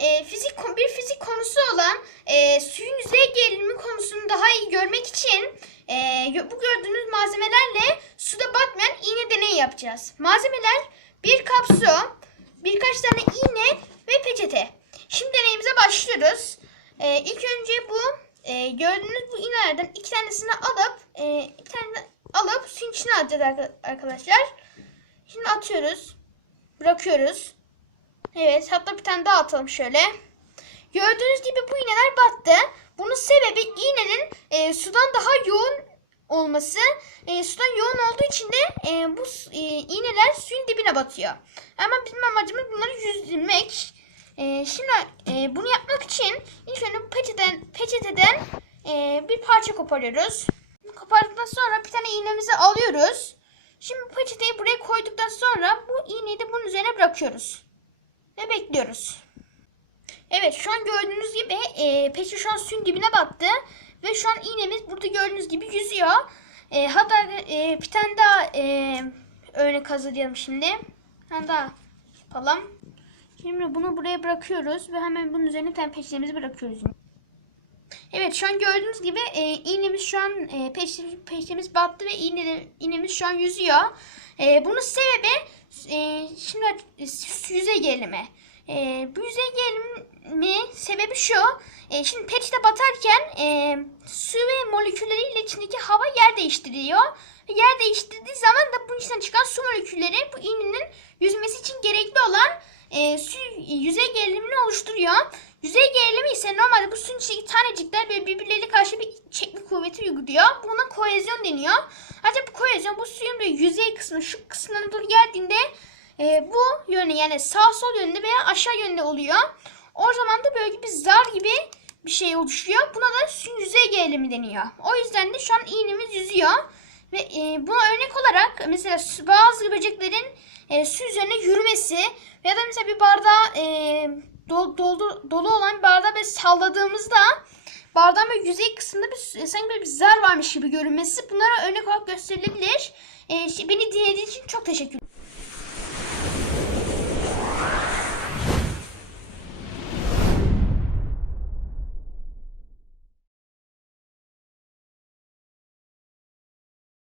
e, fizik bir fizik konusu olan e, suyun yüzeye gerilimi konusunu daha iyi görmek için e, bu gördüğünüz malzemelerle suda batmayan iğne deneyi yapacağız. Malzemeler bir kap su, birkaç tane iğne ve peçete. Şimdi deneyimize başlıyoruz. E, ilk önce bu e, gördüğünüz bu iğnelerden iki tanesini alıp e, iki tanesini alıp suyun içine atacağız arkadaşlar. Şimdi atıyoruz. Bırakıyoruz. Evet hatta bir tane daha atalım şöyle. Gördüğünüz gibi bu iğneler battı. Bunun sebebi iğnenin e, sudan daha yoğun olması. E, sudan yoğun olduğu için de e, bu e, iğneler suyun dibine batıyor. Ama bizim amacımız bunları yüzdürmek. E, şimdi e, bunu yapmak için ilk önce peçeten, peçeteden e, bir parça koparıyoruz. Kopardıktan sonra bir tane iğnemizi alıyoruz. Şimdi peçeteyi buraya koyduktan sonra bu iğneyi de bunun üzerine bırakıyoruz. Ve bekliyoruz. Evet şu an gördüğünüz gibi e, peçete şu an suyun dibine battı. Ve şu an iğnemiz burada gördüğünüz gibi yüzüyor. E, hatta e, bir tane daha e, örnek hazırlayalım şimdi. Bir tane daha yapalım. Şimdi bunu buraya bırakıyoruz ve hemen bunun üzerine tane peçetemizi bırakıyoruz. Evet şu an gördüğünüz gibi e, iğnemiz şu an e, peçetemiz battı ve iğne, iğnemiz şu an yüzüyor. E, bunun sebebi e, şimdi e, yüzey gerilimi. E, bu yüzey gerilimi sebebi şu. E, şimdi peçete batarken e, su ve molekülleriyle içindeki hava yer değiştiriyor. Yer değiştirdiği zaman da bunun içinden çıkan su molekülleri bu iğnenin yüzmesi için gerekli olan e, su yüzey gerilimini oluşturuyor. Yüzey gerilimi ise normalde bu suyun içindeki tanecikler böyle birbirleriyle karşı bir çekme kuvveti uyguluyor. Buna kohezyon deniyor. Bu kohezyon bu suyun böyle yüzey kısmı şu kısımlarına doğru geldiğinde e, bu yönde yani sağ sol yönde veya aşağı yönde oluyor. O zaman da böyle bir zar gibi bir şey oluşuyor. Buna da suyun yüzey gerilimi deniyor. O yüzden de şu an iğnemiz yüzüyor. Ve e, buna örnek olarak mesela su- bazı böceklerin e, su üzerine yürümesi ya da mesela bir bardağı e, dolu, dolu, dolu olan bardağı böyle salladığımızda bardağın böyle yüzey kısmında bir, sanki bir zar varmış gibi görünmesi bunlara örnek olarak gösterilebilir. E, beni dinlediğiniz için çok teşekkür.